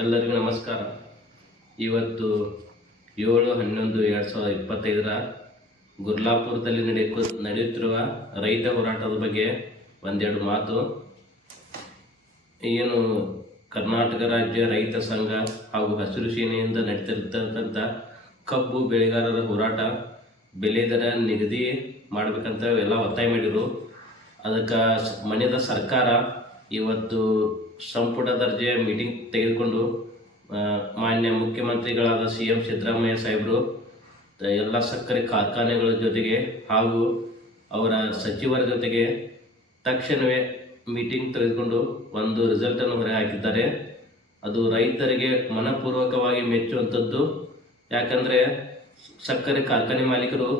ಎಲ್ಲರಿಗೂ ನಮಸ್ಕಾರ. ಇವತ್ತು 7/11/2025 ಗುರ್ಲಾಪುರದಲ್ಲಿ ನಡೆಯುತ್ತಿರುವ ರೈತ ಹೋರಾಟದ ಬಗ್ಗೆ ಒಂದೆರಡು ಮಾತು. ಏನು ಕರ್ನಾಟಕ ರಾಜ್ಯ ರೈತ ಸಂಘ ಹಾಗೂ ಹಸಿರು ಸೇನೆಯಿಂದ ನಡೀತಿರ್ತಕ್ಕಂಥ ಕಬ್ಬು ಬೆಳೆಗಾರರ ಹೋರಾಟ, ಬೆಲೆ ದರ ನಿಗದಿ ಮಾಡಬೇಕಂತ ಎಲ್ಲ ಒತ್ತಾಯ ಮಾಡಿದರು. ಅದಕ್ಕೆ ಮನೆಯ ಸರ್ಕಾರ ಇವತ್ತು ಸಂಪುಟ ದರ್ಜೆಯ ಮೀಟಿಂಗ್ ತೆಗೆದುಕೊಂಡು ಮಾನ್ಯ ಮುಖ್ಯಮಂತ್ರಿಗಳಾದ CM ಸಿದ್ದರಾಮಯ್ಯ ಸಾಹೇಬರು ಎಲ್ಲ ಸಕ್ಕರೆ ಕಾರ್ಖಾನೆಗಳ ಜೊತೆಗೆ ಹಾಗೂ ಅವರ ಸಚಿವರ ಜೊತೆಗೆ ತಕ್ಷಣವೇ ಮೀಟಿಂಗ್ ತೆಗೆದುಕೊಂಡು ಒಂದು ರಿಸಲ್ಟನ್ನು ಹೊರಗೆ ಹಾಕಿದ್ದಾರೆ. ಅದು ರೈತರಿಗೆ ಮನಪೂರ್ವಕವಾಗಿ ಮೆಚ್ಚುವಂಥದ್ದು. ಯಾಕಂದರೆ ಸಕ್ಕರೆ ಕಾರ್ಖಾನೆ ಮಾಲೀಕರು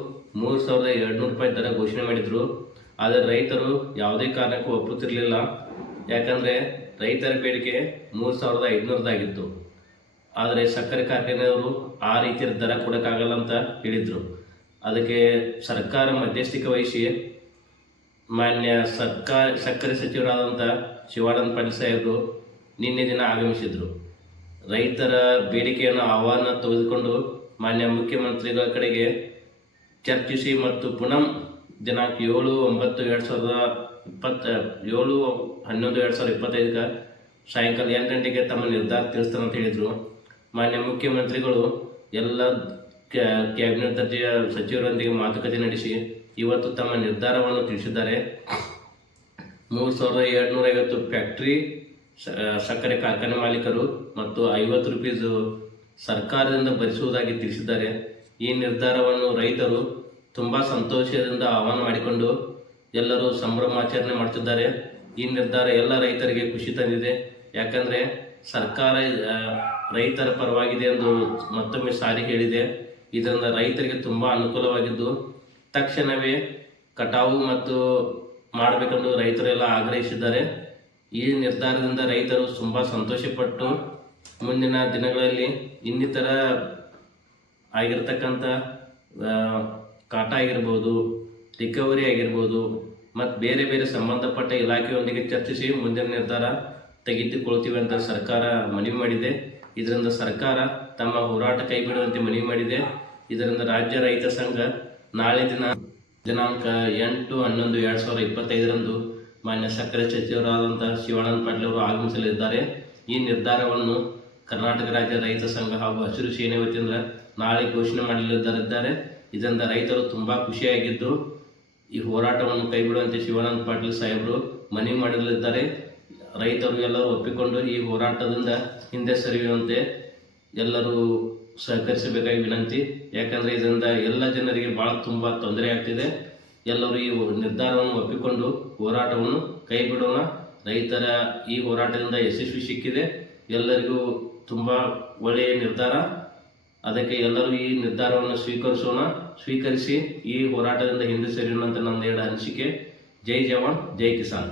3,200 ರೂಪಾಯಿ ದರ ಘೋಷಣೆ ಮಾಡಿದರು. ಆದರೆ ರೈತರು ಯಾವುದೇ ಕಾರಣಕ್ಕೂ ಒಪ್ಪುತ್ತಿರಲಿಲ್ಲ. ಯಾಕಂದರೆ ರೈತರ ಬೇಡಿಕೆ 3,500 ಆಗಿತ್ತು. ಆದರೆ ಸಕ್ಕರೆ ಕಾರ್ಖಾನೆಯವರು ಆ ರೀತಿಯ ದರ ಕೊಡೋಕ್ಕಾಗಲ್ಲ ಅಂತ ಹೇಳಿದರು. ಅದಕ್ಕೆ ಸರ್ಕಾರ ಮಧ್ಯಸ್ಥಿಕೆ ವಹಿಸಿ ಮಾನ್ಯ ಸಕ್ಕರೆ ಸಚಿವರಾದಂಥ ಶಿವಾನಂದ ಪಾಟೀಲ್ ಸಾಹೇಬರು ನಿನ್ನೆ ದಿನ ಆಗಮಿಸಿದರು. ರೈತರ ಬೇಡಿಕೆಯನ್ನು ಆಹ್ವಾನ ತೆಗೆದುಕೊಂಡು ಮಾನ್ಯ ಮುಖ್ಯಮಂತ್ರಿಗಳ ಕಡೆಗೆ ಚರ್ಚಿಸಿ ಮತ್ತು ಪುನಃ ದಿನಾಂಕ 7/11/2025 ಸಾಯಂಕಾಲ 8 ಗಂಟೆಗೆ ತಮ್ಮ ನಿರ್ಧಾರ ತಿಳಿಸ್ತಾರೆ ಅಂತ ಹೇಳಿದರು. ಮಾನ್ಯ ಮುಖ್ಯಮಂತ್ರಿಗಳು ಎಲ್ಲ ಕ್ಯಾಬಿನೆಟ್ ದರ್ಜೆಯ ಸಚಿವರೊಂದಿಗೆ ಮಾತುಕತೆ ನಡೆಸಿ ಇವತ್ತು ತಮ್ಮ ನಿರ್ಧಾರವನ್ನು ತಿಳಿಸಿದ್ದಾರೆ. 3,750 ಫ್ಯಾಕ್ಟ್ರಿ ಸಕ್ಕರೆ ಕಾರ್ಖಾನೆ ಮಾಲೀಕರು ಮತ್ತು 50 ರೂಪೀಸು ಸರ್ಕಾರದಿಂದ ಭರಿಸುವುದಾಗಿ ತಿಳಿಸಿದ್ದಾರೆ. ಈ ನಿರ್ಧಾರವನ್ನು ರೈತರು ತುಂಬ ಸಂತೋಷದಿಂದ ಆಹ್ವಾನ ಮಾಡಿಕೊಂಡು ಎಲ್ಲರೂ ಸಂಭ್ರಮಾಚರಣೆ ಮಾಡ್ತಿದ್ದಾರೆ. ಈ ನಿರ್ಧಾರ ಎಲ್ಲ ರೈತರಿಗೆ ಖುಷಿ ತಂದಿದೆ. ಯಾಕಂದರೆ ಸರ್ಕಾರ ರೈತರ ಪರವಾಗಿದೆ ಎಂದು ಮತ್ತೊಮ್ಮೆ ಸಾರಿ ಹೇಳಿದೆ. ಇದರಿಂದ ರೈತರಿಗೆ ತುಂಬ ಅನುಕೂಲವಾಗಿದ್ದು ತಕ್ಷಣವೇ ಕಟಾವು ಮತ್ತು ಮಾಡಬೇಕೆಂದು ರೈತರೆಲ್ಲ ಆಗ್ರಹಿಸಿದ್ದಾರೆ. ಈ ನಿರ್ಧಾರದಿಂದ ರೈತರು ತುಂಬ ಸಂತೋಷಪಟ್ಟು ಮುಂದಿನ ದಿನಗಳಲ್ಲಿ ಇನ್ನಿತರ ಆಗಿರ್ತಕ್ಕಂಥ ಕಾಟ ಆಗಿರ್ಬೋದು, ರಿಕವರಿ ಆಗಿರ್ಬೋದು ಮತ್ತು ಬೇರೆ ಬೇರೆ ಸಂಬಂಧಪಟ್ಟ ಇಲಾಖೆಯೊಂದಿಗೆ ಚರ್ಚಿಸಿ ಮುಂದಿನ ನಿರ್ಧಾರ ತೆಗೆದುಕೊಳ್ತೀವಿ ಅಂತ ಸರ್ಕಾರ ಮನವಿ ಮಾಡಿದೆ. ಇದರಿಂದ ಸರ್ಕಾರ ತಮ್ಮ ಹೋರಾಟ ಕೈಬಿಡುವಂತೆ ಮನವಿ ಮಾಡಿದೆ. ಇದರಿಂದ ರಾಜ್ಯ ರೈತ ಸಂಘ ನಾಳೆ ದಿನಾಂಕ 8/11/2025 ಮಾನ್ಯ ಸಕ್ಕರೆ ಸಚಿವರಾದಂಥ ಶಿವಾನಂದ ಪಾಟೀಲ್ ಅವರು ಆಗಮಿಸಲಿದ್ದಾರೆ. ಈ ನಿರ್ಧಾರವನ್ನು ಕರ್ನಾಟಕ ರಾಜ್ಯ ರೈತ ಸಂಘ ಹಾಗೂ ಹಸಿರು ಸೇನೆ ವತಿಯಿಂದ ನಾಳೆ ಘೋಷಣೆ ಮಾಡಲಿದ್ದಾರೆ. ಇದರಿಂದ ರೈತರು ತುಂಬ ಖುಷಿಯಾಗಿದ್ದು ಈ ಹೋರಾಟವನ್ನು ಕೈಬಿಡುವಂತೆ ಶಿವಾನಂದ ಪಾಟೀಲ್ ಸಾಹೇಬರು ಮನವಿ ಮಾಡಲಿದ್ದಾರೆ. ರೈತರು ಎಲ್ಲರೂ ಒಪ್ಪಿಕೊಂಡು ಈ ಹೋರಾಟದಿಂದ ಹಿಂದೆ ಸರಿಯುವಂತೆ ಎಲ್ಲರೂ ಸಹಕರಿಸಬೇಕಾಗಿ ವಿನಂತಿ. ಯಾಕಂದರೆ ಇದರಿಂದ ಎಲ್ಲ ಜನರಿಗೆ ಭಾಳ ತುಂಬ ತೊಂದರೆ ಆಗ್ತಿದೆ. ಎಲ್ಲರೂ ಈ ನಿರ್ಧಾರವನ್ನು ಒಪ್ಪಿಕೊಂಡು ಹೋರಾಟವನ್ನು ಕೈಬಿಡೋಣ. ರೈತರ ಈ ಹೋರಾಟದಿಂದ ಯಶಸ್ವಿ ಸಿಕ್ಕಿದೆ. ಎಲ್ಲರಿಗೂ ತುಂಬ ಒಳ್ಳೆಯ ನಿರ್ಧಾರ. ಅದಕ್ಕೆ ಎಲ್ಲರೂ ಈ ನಿರ್ಧಾರವನ್ನು ಸ್ವೀಕರಿಸಿ ಈ ಹೋರಾಟದಿಂದ ಹಿಂದೆ ಸರಿಯೋಣ ಅಂತ ನನ್ನ ಅನಿಸಿಕೆ. ಜೈ ಜವಾನ್, ಜೈ ಕಿಸಾನ್.